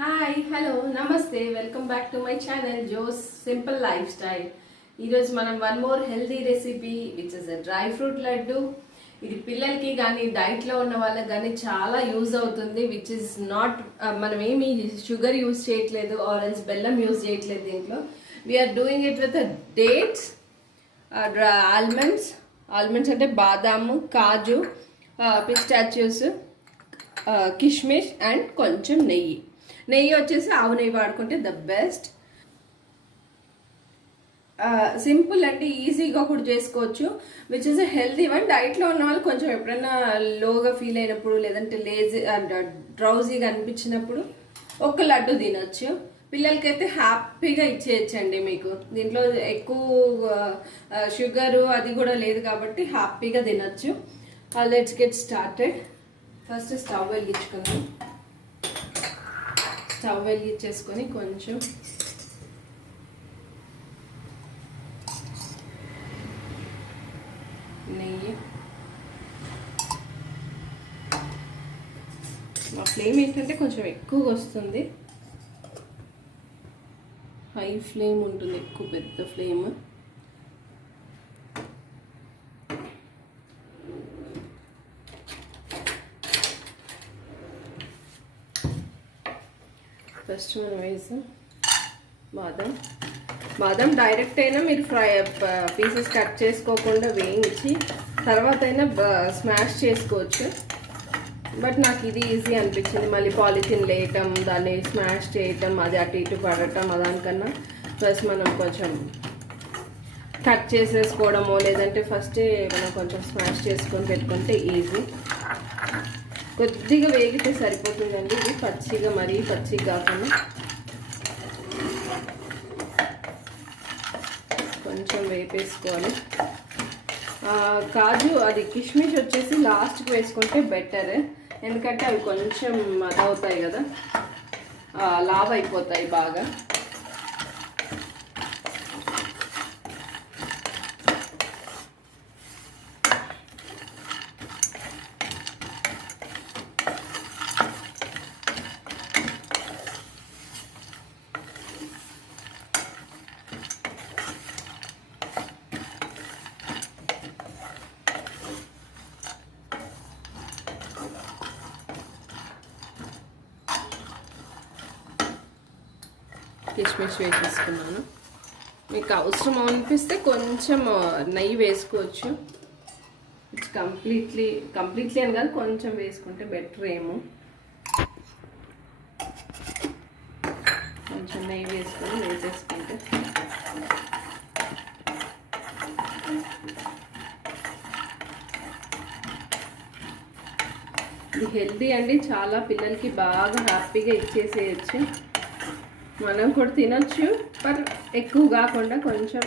Hi hello నమస్తే welcome back to my channel Jo's simple life style. ఈరోజు మనం one more healthy recipe which is a dry fruit laddu. ఇది పిల్లలకి కానీ డైట్లో ఉన్న వాళ్ళకి కానీ చాలా యూజ్ అవుతుంది. విచ్ ఇస్ నాట్ మనం ఏమి షుగర్ యూజ్ చేయట్లేదు ఆరెంజ్ బెల్లం యూజ్ చేయట్లేదు. దీంట్లో we are doing it with dates, almonds అంటే బాదాము, కాజు, పిస్టాచ్యూస్, కిష్మిష్ అండ్ కొంచెం నెయ్యి వచ్చేసి ఆవు నెయ్యి వాడుకుంటే ద బెస్ట్. సింపుల్ అంటే ఈజీగా కూడా చేసుకోవచ్చు, which is a healthy one. డైట్లో ఉన్న వాళ్ళు కొంచెం ఎప్పుడైనా లోగా ఫీల్ అయినప్పుడు లేదంటే లేజీ డ్రౌజీగా అనిపించినప్పుడు ఒక లడ్డు తినొచ్చు. పిల్లలకైతే హ్యాపీగా ఇచ్చేయచ్చండి. మీకు దీంట్లో ఎక్కువ షుగరు అది కూడా లేదు కాబట్టి హ్యాపీగా తినొచ్చు. Let's get started. First stove వెలిగించుకుందాం. స్టవ్ వెలిగించేసుకొని కొంచెం నెయ్యి. మా ఫ్లేమ్ ఏంటంటే కొంచెం ఎక్కువగా వస్తుంది, హై ఫ్లేమ్ ఉంటుంది, ఎక్కువ పెద్ద ఫ్లేమ్. ఫస్ట్ మనం వేసాం బాదం డైరెక్ట్ అయినా మీరు పీసెస్ కట్ చేసుకోకుండా వేయించి తర్వాత అయినా స్మాష్ చేసుకోవచ్చు. బట్ నాకు ఇది ఈజీ అనిపించింది. మళ్ళీ పాలిథిన్ లేయటం, దాన్ని స్మాష్ చేయటం, అది అటు ఇటు పడటం, దానికన్నా ఫస్ట్ మనం కొంచెం కట్ చేసేసుకోవడమో లేదంటే ఫస్టే మనం కొంచెం స్మాష్ చేసుకొని పెట్టుకుంటే ఈజీ. కొద్దిగా వేగితే సరిపోతుందండి. ఇది పచ్చిగా, మరీ పచ్చిగా కాకుండా కొంచెం వేపేసుకోవాలి. కాజు అది కిష్మిష్ వచ్చేసి లాస్ట్కి వేసుకుంటే బెటర్, ఎందుకంటే అవి కొంచెం అదవుతాయి కదా, లావ్ అయిపోతాయి బాగా. కిష్మిష్ వేసేసుకున్నాను. మీకు అవసరం అనిపిస్తే కొంచెం నెయ్యి వేసుకోవచ్చు. ఇట్స్ కంప్లీట్లీ అని కాదు, కొంచెం వేసుకుంటే బెటర్ ఏమో. కొంచెం నెయ్యి వేసేసుకుంటే ఇది హెల్దీ అండి. చాలా పిల్లలకి బాగా హ్యాపీగా ఇచ్చేసేయచ్చు. మనం కూడా తినొచ్చు, బట్ ఎక్కువ కాకుండా కొంచెం.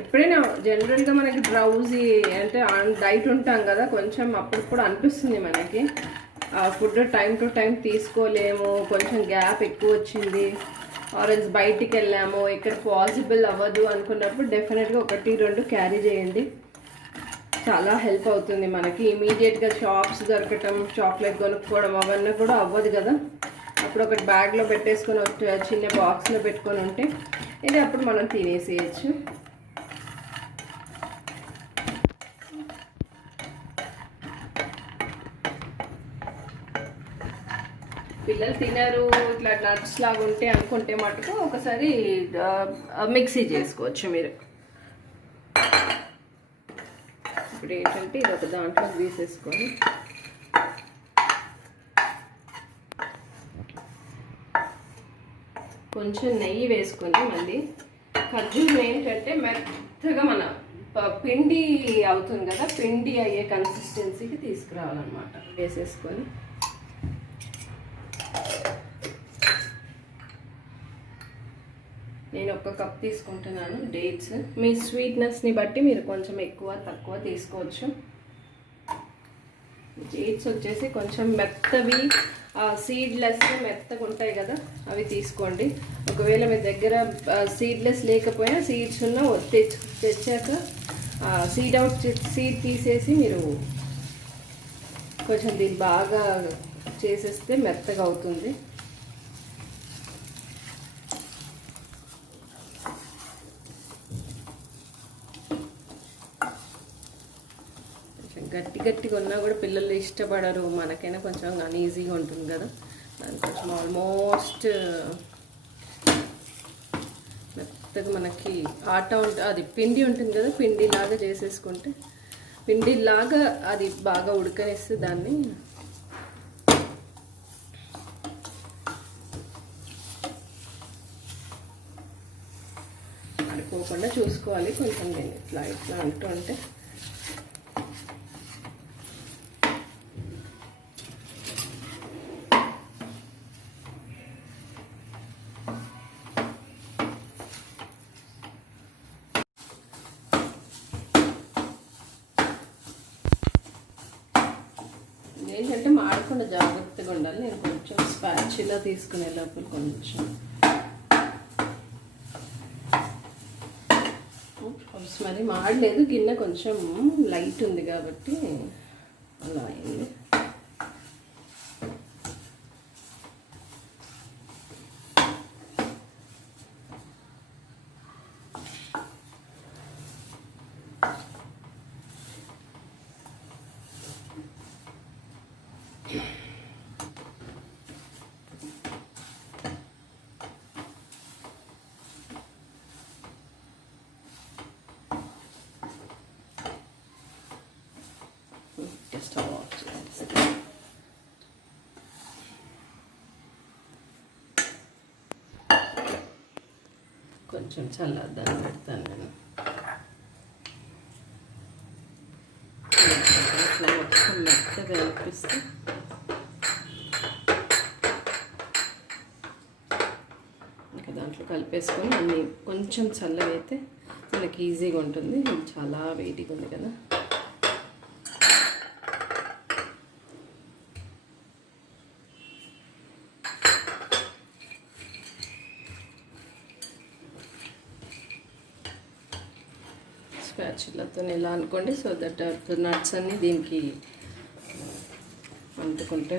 ఎప్పుడైనా జనరల్గా మనకి డ్రౌజీ అంటే డైట్ ఉంటాం కదా, కొంచెం అప్పుడప్పుడు అనిపిస్తుంది మనకి ఫుడ్ టైం టు టైం తీసుకోలేము, కొంచెం గ్యాప్ ఎక్కువ వచ్చింది, ఆరెంజ్ బయటికి వెళ్ళాము, ఇక్కడ పాసిబుల్ అవ్వదు అనుకున్నప్పుడు డెఫినెట్గా 1-2 క్యారీ చేయండి. చాలా హెల్ప్ అవుతుంది మనకి. ఇమీడియట్గా షాప్స్ దొరకటం, చాక్లెట్ కొనుక్కోవడం అవన్నీ కూడా అవ్వదు కదా. అప్పుడు ఒకటి బ్యాగ్లో పెట్టేసుకొని చిన్న బాక్స్లో పెట్టుకొని ఉంటే ఇది అప్పుడు మనం తినేసేయచ్చు. పిల్లలు తినరు, ఇట్లా నట్స్ లాగా ఉంటే అనుకుంటే మటుకు ఒకసారి మిక్సీ చేసుకోవచ్చు మీరు. ఇప్పుడు ఏంటంటే ఇది ఒక దాంట్లో తీసేసుకొని కొంచెం నెయ్యి వేసుకొని, మళ్ళీ ఖర్జూరం ఏంటంటే మెత్తగా మన పిండి అవుతుంది కదా, పిండి అయ్యే కన్సిస్టెన్సీకి తీసుకురావాలన్నమాట. వేసేసుకొని నేను 1 కప్ తీసుకుంటున్నాను డేట్స్. మీ స్వీట్నెస్ని బట్టి మీరు కొంచెం ఎక్కువ తక్కువ తీసుకోవచ్చు. డేట్స్ వచ్చేసి కొంచెం మెత్తవి, సీడ్లెస్ మెత్తగా ఉంటాయి కదా, అవి తీసుకోండి. ఒకవేళ మీ దగ్గర సీడ్లెస్ లేకపోయినా సీడ్స్ ఉన్న తెచ్చాక సీడ్ తీసేసి మీరు కొంచెం దీన్ని బాగా చేసేస్తే మెత్తగా అవుతుంది. గట్టిగా ఉన్నా కూడా పిల్లలు ఇష్టపడరు, మనకైనా కొంచెం అన్ఈజీగా ఉంటుంది కదా. దాని కొంచెం ఆల్మోస్ట్ మెత్తగా మనకి ఆట అది పిండి ఉంటుంది కదా, పిండిలాగా చేసేసుకుంటే, పిండిలాగా అది బాగా ఉడకనిస్తే దాన్ని పడిపోకుండా చూసుకోవాలి. కొంచెం నేను ఇట్లా ఇట్లా అంటూ ఉంటే ఏంటంటే మాడకుండా జాగ్రత్తగా ఉండాలి. నేను కొంచెం స్పాచులా తీసుకునే లోపల కొంచెం మరి మాడలేదు, గిన్నె కొంచెం లైట్ ఉంది కాబట్టి అలా అయింది. స్టవ్ ఆఫ్ చేయాలి. కొంచెం చల్లార్దాన్ని పెడతాను నేను. ఇట్లా మొత్తం మెత్తగా అనిపిస్తే ఇంకా దాంట్లో కలిపేసుకొని అన్నీ కొంచెం చల్లగా అయితే మనకి ఈజీగా ఉంటుంది. చాలా వేడిగా ఉంది కదా. స్పాచులాతో ఇలా అనుకోండి, సో దట్ నట్స్ అన్నీ దీనికి అంటుకుంటే.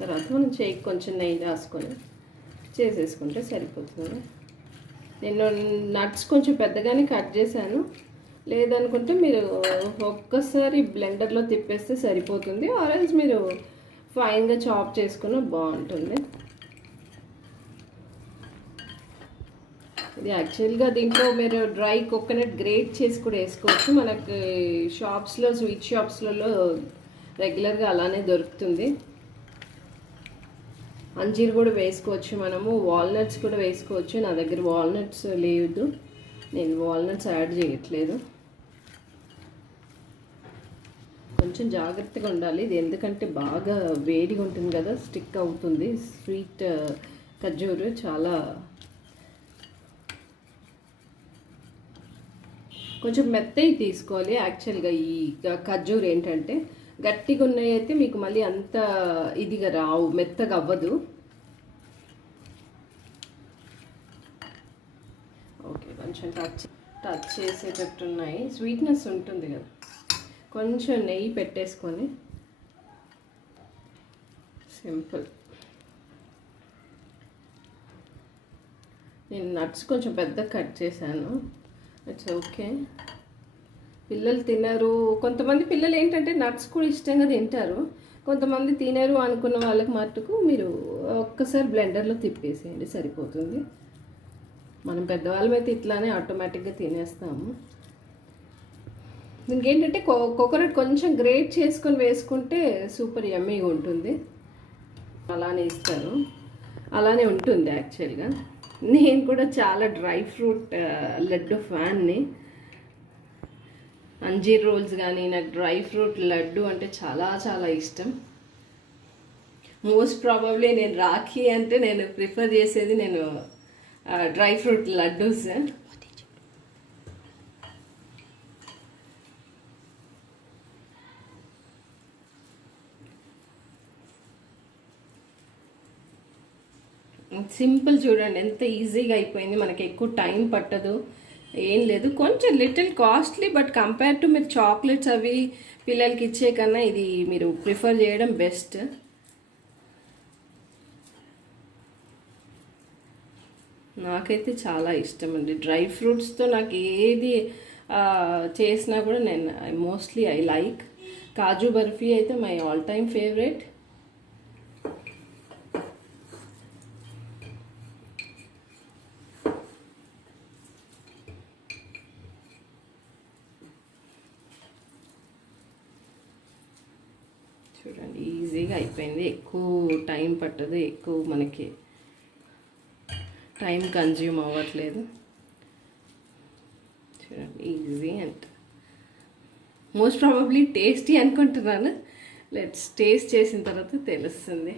తర్వాత మనం చేయికి కొంచెం నెయ్యి రాసుకొని చేసేసుకుంటే సరిపోతుంది. నేను నట్స్ కొంచెం పెద్దగానే కట్ చేశాను, లేదనుకుంటే మీరు ఒక్కసారి బ్లెండర్లో తిప్పేస్తే సరిపోతుంది. ఆరెల్స్ మీరు ఫైన్గా చాప్ చేసుకున్న బాగుంటుంది. ఇది యాక్చువల్గా దీంట్లో మీరు డ్రై కోకోనట్ గ్రేట్ చేసి కూడా వేసుకోవచ్చు. మనకి షాప్స్లో, స్వీట్ షాప్స్లలో రెగ్యులర్గా అలానే దొరుకుతుంది. అంజీర్ కూడా వేసుకోవచ్చు, మనము వాల్నట్స్ కూడా వేసుకోవచ్చు. నా దగ్గర వాల్నట్స్ లేదు, నేను వాల్నట్స్ యాడ్ చేయట్లేదు. కొంచెం జాగ్రత్తగా ఉండాలి ఇది, ఎందుకంటే బాగా వేడిగా ఉంటుంది కదా, స్టిక్ అవుతుంది. స్వీట్ ఖర్జూరు చాలా కొంచెం మెత్తవి తీసుకోవాలి. యాక్చువల్గా ఈ ఖర్జూర్ ఏంటంటే గట్టిగా ఉన్నాయి అయితే మీకు మళ్ళీ అంత ఇదిగా రావు, మెత్తగా అవ్వదు. ఓకే, కొంచెం టచ్ చేసేటట్టున్నాయి, స్వీట్నెస్ ఉంటుంది కదా. కొంచెం నెయ్యి పెట్టేసుకొని సింపుల్. నేను నట్స్ కొంచెం పెద్ద కట్ చేశాను, ఇట్స్ ఓకే. పిల్లలు తినరు, కొంతమంది పిల్లలు ఏంటంటే నట్స్ కూడా ఇష్టంగా తింటారు, కొంతమంది తినరు అనుకున్న వాళ్ళకి మట్టుకు మీరు ఒక్కసారి బ్లెండర్లో తిప్పేసేయండి సరిపోతుంది. మనం పెద్దవాళ్ళమైతే ఇట్లానే ఆటోమేటిక్గా తినేస్తాము. ఇంకేంటంటే కోకోనట్ కొంచెం గ్రేట్ చేసుకొని వేసుకుంటే సూపర్ యమ్మీగా ఉంటుంది. అలానే ఇస్తారు, అలానే ఉంటుంది యాక్చువల్గా. నేను కూడా చాలా డ్రై ఫ్రూట్ లడ్డు ఫ్యాన్ని. అంజీర్ రోల్స్ కానీ నాకు డ్రై ఫ్రూట్ లడ్డు అంటే చాలా చాలా ఇష్టం. మోస్ట్ ప్రాబబ్లీ నేను రాఖీ అంటే నేను ప్రిఫర్ చేసేది నేను డ్రై ఫ్రూట్ లడ్డూస్. సింపుల్, చూడండి ఎంత ఈజీగా అయిపోయింది. మనకి ఎక్కువ టైం పట్టదు, ఏం లేదు. కొంచెం little costly, but compare to మీరు చాక్లెట్స్ అవి పిల్లలకి ఇచ్చే కన్నా ఇది మీరు ప్రిఫర్ చేయడం బెస్ట్. నాకైతే చాలా ఇష్టం అండి డ్రై ఫ్రూట్స్తో. నాకు ఏది చేసినా కూడా నేను మోస్ట్లీ ఐ లైక్. కాజు బర్ఫీ అయితే మై ఆల్ టైమ్ ఫేవరెట్. చూడండి ఈజీగా అయిపోయింది, ఎక్కువ టైం పట్టదు, ఎక్కువ మనకి టైం కన్జ్యూమ్ అవ్వట్లేదు. చూడండి easy and most probably tasty అనుకుంటున్నాను. లెట్స్ టేస్ట్ చేసిన తర్వాత తెలుస్తుంది.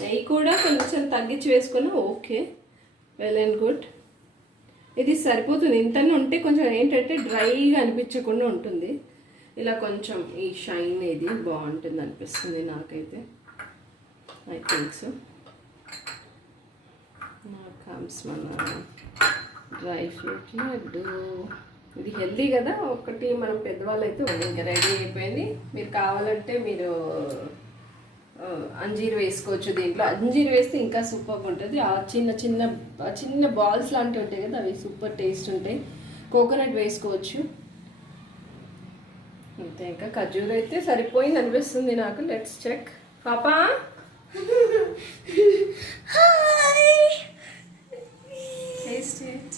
నెయ్యి కూడా కొంచెం తగ్గించి వేసుకున్నా ఓకే, వెల్ అండ్ గుడ్. ఇది సరిపోతుంది, ఇంతనే ఉంటే కొంచెం ఏంటంటే డ్రైగా అనిపించకుండా ఉంటుంది. ఇలా కొంచెం ఈ షైన్ ఇది బాగుంటుంది అనిపిస్తుంది నాకైతే. I think so. కమ్స్ మన డ్రై ఫ్రూట్ లడ్డు. ఇది హెల్దీ కదా, ఒకటి మనం పెద్దవాళ్ళు అయితే ఇంకా రెడీ అయిపోయింది. మీరు కావాలంటే మీరు అంజీర్ వేసుకోవచ్చు దీంట్లో. అంజీర్ వేస్తే ఇంకా సూపర్గా ఉంటుంది. ఆ చిన్న చిన్న చిన్న బాల్స్ లాంటివి ఉంటాయి కదా, అవి సూపర్ టేస్ట్ ఉంటాయి. కోకోనట్ వేసుకోవచ్చు అంతే. ఇంకా ఖజూర్ అయితే సరిపోయింది అనిపిస్తుంది నాకు. Let's check. పాపా టేస్ట్ ఇట్.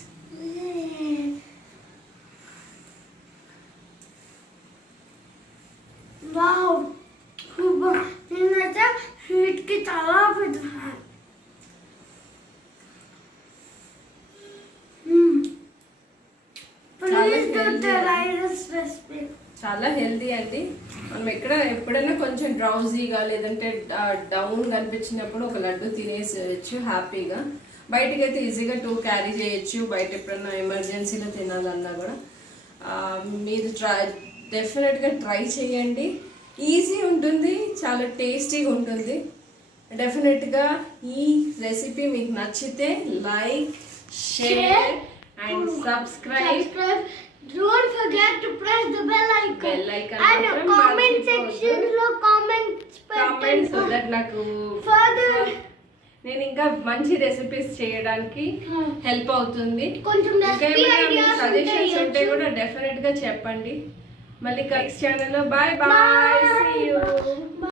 Wow, super. నేనైతే స్వీట్కి చాలా పెద్దగా. చాలా హెల్దీ అండి. మనం ఎప్పుడైనా కొంచెం డ్రౌజీగా లేదంటే డౌన్ కనిపించినప్పుడు ఒక లడ్డు తినేసేయచ్చు హ్యాపీగా. బయటకి అయితే ఈజీగా 2 క్యారీ చేయొచ్చు. బయట ఎప్పుడైనా ఎమర్జెన్సీలో తినాలన్నా కూడా మీరు డెఫినెట్గా ట్రై చేయండి. ఈజీ ఉంటుంది, చాలా టేస్టీగా ఉంటుంది. డెఫినెట్గా ఈ రెసిపీ మీకు నచ్చితే like, share and subscribe. Don't forget to press the bell icon. Bell icon and comment section lo comment so that నాకు further నేను ఇంకా మంచి రెసిపీస్ చేయడానికి హెల్ప్ అవుతుంది. కొంచెం సజెషన్స్ ఉంటే కూడా డెఫినెట్ గా చెప్పండి. మళ్ళీ నెక్స్ట్ ఛానల్లో బాయ్ బాయ్, సీ యూ.